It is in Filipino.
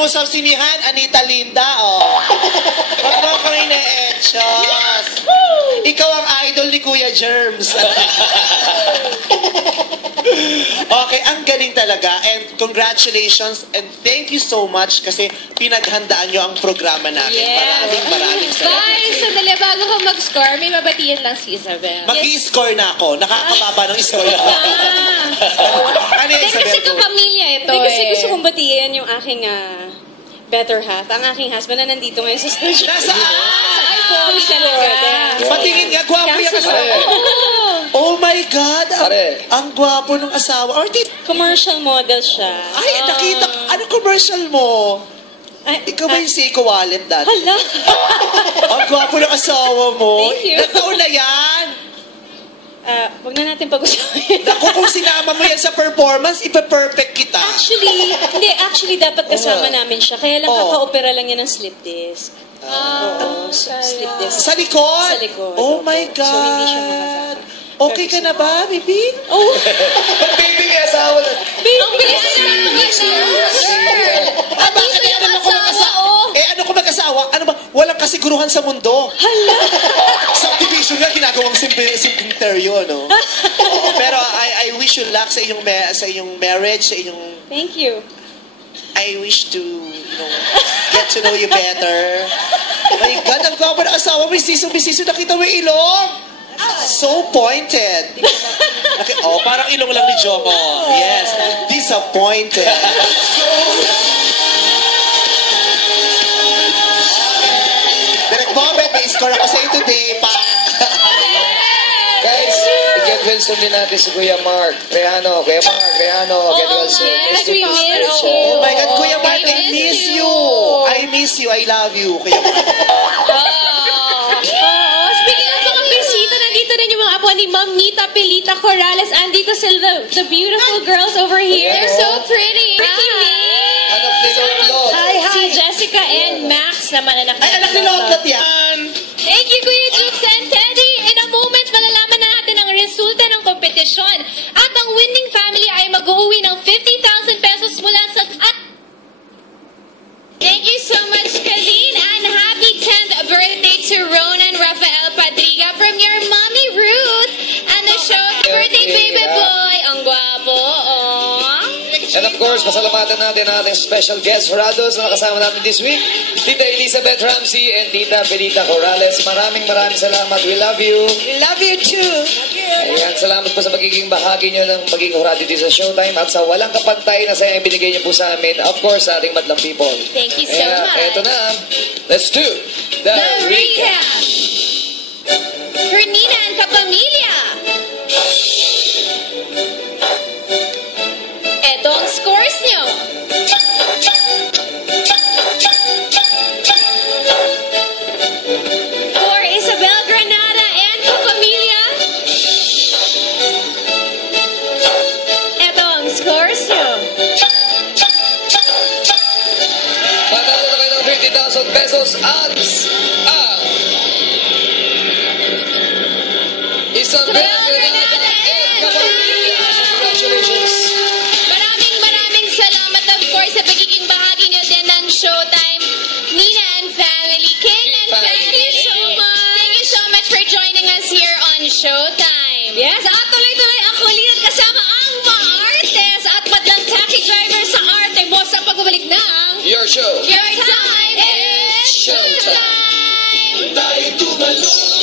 mo sa sinihan, Anita Linda, oh. Wag mo kami na-etchos. Ikaw ang idol ni Kuya Germs. Okay, ang galing talaga. And congratulations and thank you so much kasi pinaghandaan nyo ang programa namin. Yes. Maraming salamat. Guys, sandali, bago ko mag-score, may mabatiyan lang si Isabel. Mag-i-score na ako. Nakakababa ng score na ako. Ano yung Isabel? Kasi kapamilya ito Kasi gusto kong batiin yung aking better half. Ang aking husband na nandito ngayon sa studio. Nasaan? Ay, pogi talaga. Patingin nga, gwapo yung asawa. Oh my God! Ang gwapo ng asawa. Commercial model siya. Ay, nakita. Ano commercial mo? Ikaw ba yung Seiko wallet dati? Hala! Ang gwapo ng asawa mo. Thank you. Nagtaon na yan. Wag na natin pag-usapan. Naku, kung sinama mo yan sa performance, ipa-perfect kita. Actually, dapat kasama namin siya. Kaya lang kaka-opera lang yan ng slip disc. Slip disc. Sa likod? Sa likod. Oh my God. So, hindi siya makasama. Okay ka na ba, baby? Oh! Baby, may asawa na. Ang bilis na naman Bakit ano ko mag-asawa? Ano ko mag-asawa? Ano ba? Walang kasiguruhan sa mundo. Hala! Subdivision nga, ginagawang cementerio, no? Pero I wish you luck sa iyong marriage, sa iyong... Thank you. I wish to, get to know you better. Oh my God, ang gwapo na asawa, may siso, nakita mo yung ilong. So pointed. Okay, parang ilong lang ni Jomo. Yes, disappointed. Direct moment, may score ako sa iyo today. Guys, i-get well soon din natin si Kuya Mark Rehano. Get well soon. Yes, we miss you. Oh my God, Kuya Mark, I miss you. I miss you, I love you, Kuya Mark. Speaking of mga bisita, nandito rin yung mga apo ni Ma'am Nita Pilita Corrales. Andito sila, the beautiful girls over here. They're so pretty. Anak ni Lotlot. Si Jessica and Max naman anak Ay, anak ni Lotlot yan. Thank you, Kuya Jukes and Teddy. In a moment, malalaman na natin ang resulta ng kompetisyon. At ang winning family ay mag-uwi ng 50,000 pesos mula sa... Thank you so much, Colleen, and happy 10th birthday to Ronan Rafael Padriga from your mommy Ruth and the show's birthday baby boy. Ang guwapo, And of course, pasalamatan natin ang ating special guest, Horados, na nakasama natin this week. Tita Elizabeth Ramsey and Tita Benita Corrales. Maraming salamat. We love you. We love you too. Ayan, salamat po sa magiging bahagi nyo ng magiging Horado dito sa Showtime at sa walang kapantay na sayang binigay nyo po sa amin. Of course, sa ating madlang people. Thank you so much. Eto na. Let's do the recap. For Nina and Kapamilya. Eto ang scores nyo. For Isabel Granada and Kapamilya. Eto ang scores nyo. Manalo na kayo ng 50,000 pesos odds. Isabel Granada and Kapamilya. Congratulations. Maraming salamat of course sa pagiging bahagi nyo din ng Showtime. Nina and family, King and family, thank you so much for joining us here on Showtime. Yes, at tuloy-tuloy ang kulihan kasama ang ma-artes at madlang taxi driver sa arte mo sa pagbabalik ng Your show. Your Time is Showtime. Tayo tumalo.